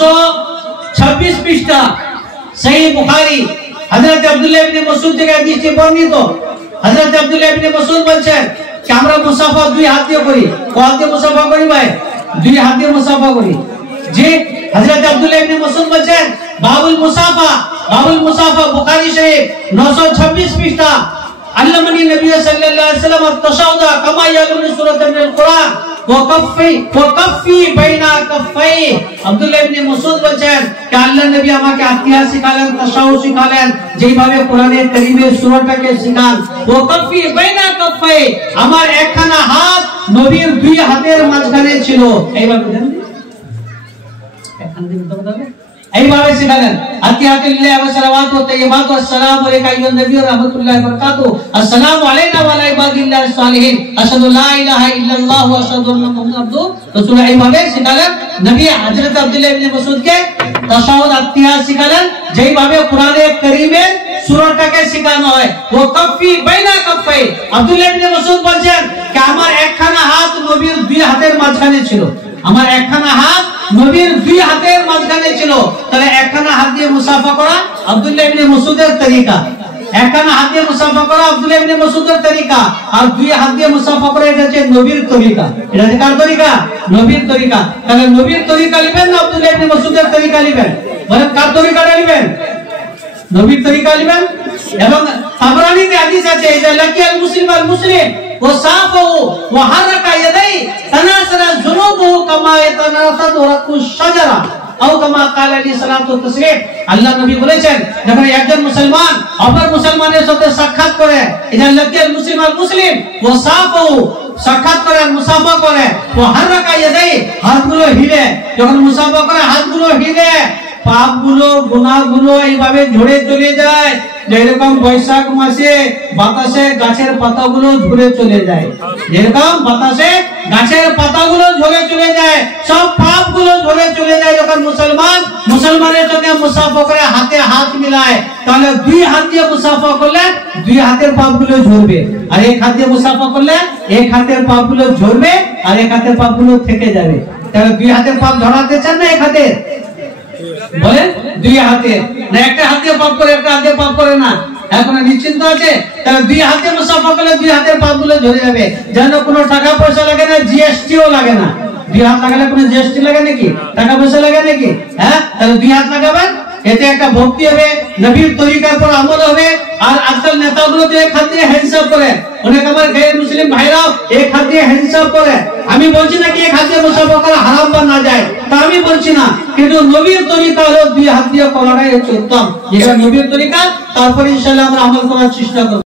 926 পৃষ্ঠা সহিহ বুখারী হযরত আব্দুল্লাহ ইবনে মাসউদ থেকে হাদিসটি বর্ণিত। হযরত আব্দুল্লাহ ইবনে মাসউদ বলেন যে আমরা মুসাফা দুই হাত দিয়ে করি। কয় হাত দিয়ে মুসাফা করি ভাই? দুই হাত দিয়ে মুসাফা করি। জি হযরত আব্দুল্লাহ ইবনে মাসউদ বলেন বাবুল মুসাফা বুখারী শরীফ 926 পৃষ্ঠা আল্লামানি নবী সাল্লাল্লাহু আলাইহি ওয়াসাল্লাম তাশাহুদ কামা ইয়ালুনি সূরাত মিনাল কুরআন ওয়া কাফফি বাইনা কাফাই। আব্দুল্লাহ ইবনে মাসউদ বলেন যে আল্লাহ নবী আমাকে আতিয়া শিখালেন, তাশাহুদ শিখালেন, যেভাবে কোরআনের কারীমের সূরাটাকে শিখান। ওয়া কাফফি বাইনা কাফাই, আমার একখানা হাত নবীর দুই হাতের মাঝখানে ছিল। এইভাবে দেন একখানা দিন তো বলবে এইভাবে শিখালেন। আতিয়াতুল্লাহ ওয়া সালাওয়াতু ওয়া তাইয়্যিবাতু আসসালামু আলাইকা আইয়ুহান নাবী ওয়া রাহমাতুল্লাহি ওয়া বারাকাতুহু আসসালামু আলাইনা ওয়া আলা ইবাদিল্লাহিস সালিহিন আশহাদু লা ইলাহা ইল্লাল্লাহ ওয়া আশহাদু আন্না মুহাম্মাদান আবদুহু রাসূলুহু। এইভাবে শিখালেন নবী। হযরত আব্দুল্লাহ ইবনে মাসউদকে তাশাহুদ আতিয়া শিখালেন, যেভাবে কোরআনের কারীমের সূরাটাকে শেখানো হয়। ওয়া কাফফি বাইনা কাফাই, আব্দুল্লাহ ইবনে মাসউদ বলেন যে আমার একখানা হাত নবীর দুই হাতের মাঝখানে ছিল। আমার একখানা হাত নবীর দুই হাতের মাঝখানে ছিল। তাহলে একখানা হাত দিয়ে মুসাফা করা আব্দুল্লাহ ইবনে মাসউদের তরিকা, একখানা হাত দিয়ে মুসাফা করা আব্দুল্লাহ ইবনে মাসউদের তরিকা, আর দুই হাত দিয়ে মুসাফা করা এটা হচ্ছে নবীর তরিকা। এটা হচ্ছে কার তরিকা? নবীর তরিকা। তাহলে নবীর তরিকা নেবেন না আব্দুল্লাহ ইবনে মাসউদের তরিকা নেবেন? বলেন কার তরিকাটা নেবেন? নবীর তরিকা নেবেন। এবং তাবরানীতে হাদিস আছে যে লাকিয়াল মুসলিম আল মুসলিম ওয়া সাফাহু ওয়া হারাকা ইয়াদাই তানাসারা যুনুবহু কামা ইয়াতানাসাদু রাকুশ শাজারা আও কামা ক্বালা আলাইহিস সালাতু ওয়াস তাসলিম। আল্লাহ নবী বলেছেন যখন একজন মুসলমান অপর মুসলমানের সাথে সাক্ষাৎ করে, এটা লাকিয়াল মুসলিম আল মুসলিম ওয়া সাফাহু, সাক্ষাৎ করে মুসাফা করে, ওয়া হারাকা ইয়াদাই, হাতগুলো হিলে, যখন মুসাফা করে হাতগুলো হিলে, পাপগুলো গুনাহগুলো এইভাবে ঝরে চলে যায়। যেরকম বৈশাখ মাসে বাতাসে গাছের পাতাগুলো ঝরে চলে যায়, যেরকম বাতাসে গাছের পাতাগুলো ঝরে চলে যায়, সব পাপগুলো ঝরে চলে যায়। যখন মুসলমানের সঙ্গে মুসাফা করে হাতে হাত মিলায়, তাহলে দুই হাত দিয়ে মুসাফা করলে দুই হাতের পাপগুলো ঝরবে, আর এক হাত দিয়ে মুসাফা করলে এক হাতের পাপগুলো ঝরবে, আর এক হাতের পাপগুলো থেকে যাবে। তাহলে দুই হাতের পাপ ঝরাতে চান না এক হাতের? বলেন দুই হাতে না, একটা হাতে পাপ করে একটা হাতে পাপ করে না, এখন নিশ্চিন্ত আছে? তাহলে দুই হাতে মুসাফা করলে দুই হাতের পাপগুলো ঝরে যাবে। যেন কোনো টাকা পয়সা লাগে না, জিএসটিও লাগে না। দুই হাত লাগালে কোনো জিএসটি লাগে নাকি? টাকা পয়সা লাগে নাকি? হ্যাঁ, তাহলে দুই হাত লাগাবেন, এতে একটা ভক্তি হবে, নবীর তরিকার পর আমল হবে। আর আজকাল নেতাগুলো তো এক হাত দিয়ে হ্যান্ডসাপ করে, অনেক আমার গায়ের মুসলিম ভাইরাও এক হাত দিয়ে হ্যান্ডসাপ করে। আমি বলছি না কি এক হাত দিয়ে মুসাফা করা হারাম বা না যায়, তা আমি বলছি না, কিন্তু নবীর তরিকা হলো দুই হাত দিয়ে করাটাই হচ্ছে উত্তম। যেটা নবীর তরিকা, তারপরে ইনশাআল্লাহ আমরা আমল করার চেষ্টা করব।